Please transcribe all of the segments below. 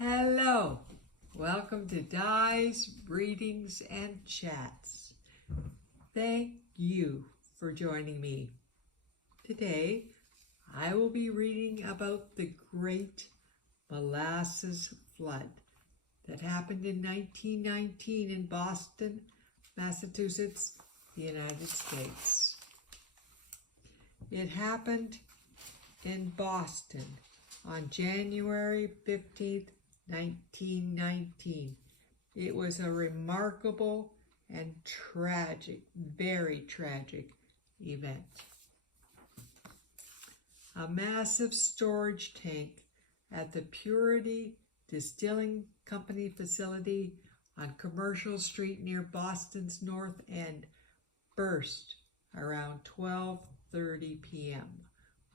Hello, welcome to Dies, Readings, and Chats. Thank you for joining me. Today, I will be reading about the Great Molasses Flood that happened in 1919 in Boston, Massachusetts, the United States. It happened in Boston on January 15th, 1919. It was a remarkable and tragic, very tragic event. A massive storage tank at the Purity Distilling Company facility on Commercial Street near Boston's North End burst around 12:30 p.m.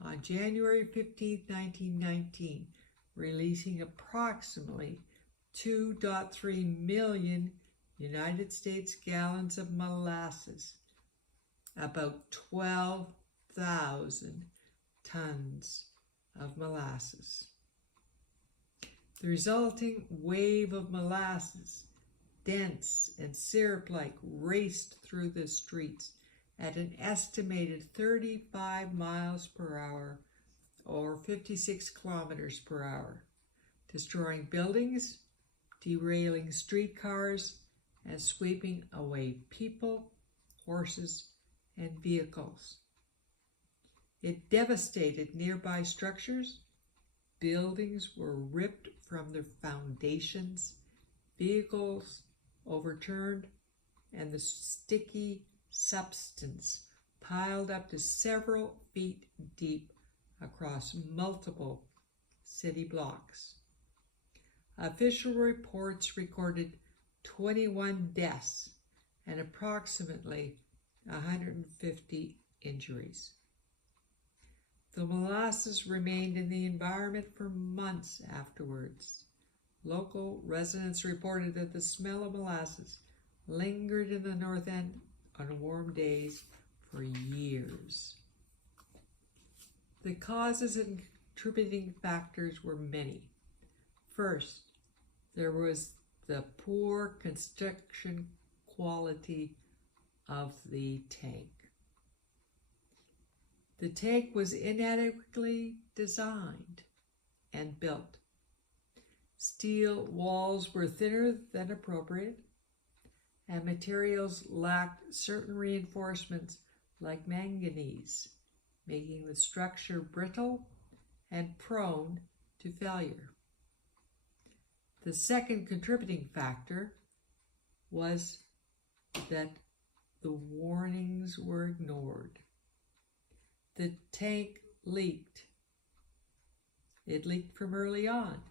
on January 15, 1919, releasing approximately 2.3 million United States gallons of molasses, about 12,000 tons of molasses. The resulting wave of molasses, dense and syrup-like, raced through the streets at an estimated 35 miles per hour or 56 kilometers per hour, destroying buildings, derailing streetcars, and sweeping away people, horses, and vehicles. It devastated nearby structures. Buildings were ripped from their foundations, vehicles overturned, and the sticky substance piled up to several feet deep across multiple city blocks. Official reports recorded 21 deaths and approximately 150 injuries. The molasses remained in the environment for months afterwards. Local residents reported that the smell of molasses lingered in the North End on warm days for years. The causes and contributing factors were many. First, there was the poor construction quality of the tank. The tank was inadequately designed and built. Steel walls were thinner than appropriate, and materials lacked certain reinforcements like manganese, making the structure brittle and prone to failure. The second contributing factor was that the warnings were ignored. The tank leaked. It leaked from early on.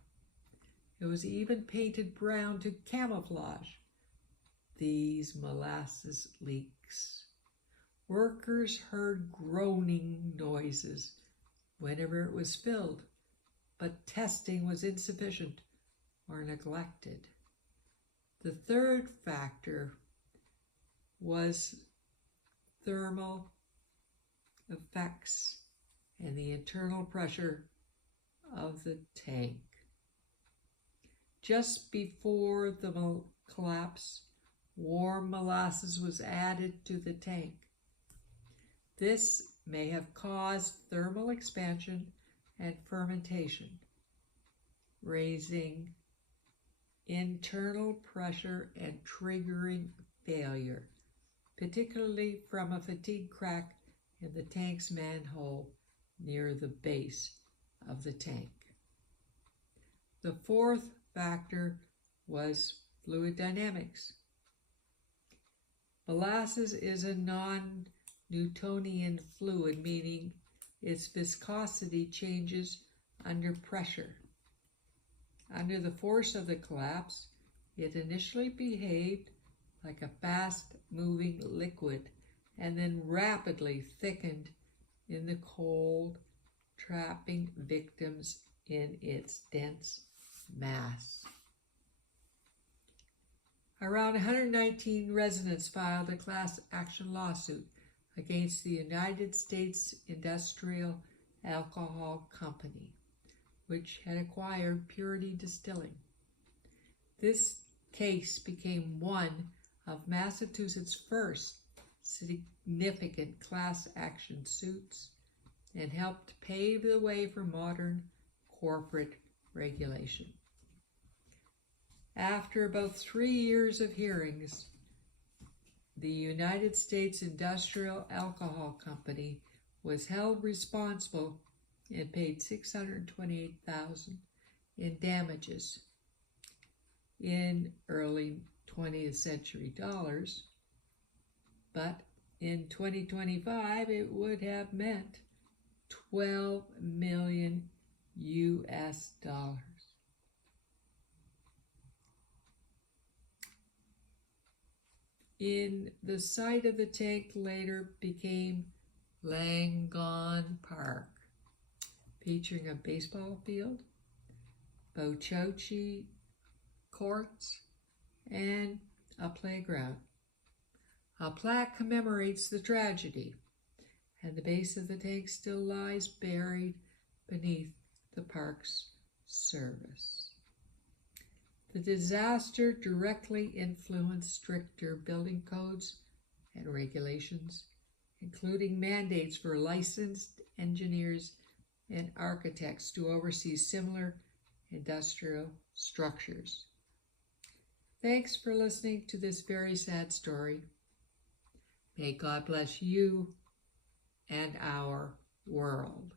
It was even painted brown to camouflage these molasses leaks. Workers heard groaning noises whenever it was filled, but testing was insufficient or neglected. The third factor was thermal effects and the internal pressure of the tank. Just before the collapse, warm molasses was added to the tank. This may have caused thermal expansion and fermentation, raising internal pressure and triggering failure, particularly from a fatigue crack in the tank's manhole near the base of the tank. The fourth factor was fluid dynamics. Molasses is a non-Newtonian fluid, meaning its viscosity changes under pressure. Under the force of the collapse, it initially behaved like a fast-moving liquid and then rapidly thickened in the cold, trapping victims in its dense mass. Around 119 residents filed a class action lawsuit against the United States Industrial Alcohol Company. which had acquired Purity Distilling. This case became one of Massachusetts' first significant class action suits and helped pave the way for modern corporate regulation. After about 3 years of hearings, the United States Industrial Alcohol Company was held responsible and paid $628,000 in damages in early 20th century dollars, but in 2025 it would have meant 12 million US dollars. The site of the tank later became Langone Park, featuring a baseball field, bocce courts, and a playground. A plaque commemorates the tragedy, and the base of the tank still lies buried beneath the park's service. The disaster directly influenced stricter building codes and regulations, including mandates for licensed engineers and architects to oversee similar industrial structures. Thanks for listening to this very sad story. May God bless you and our world.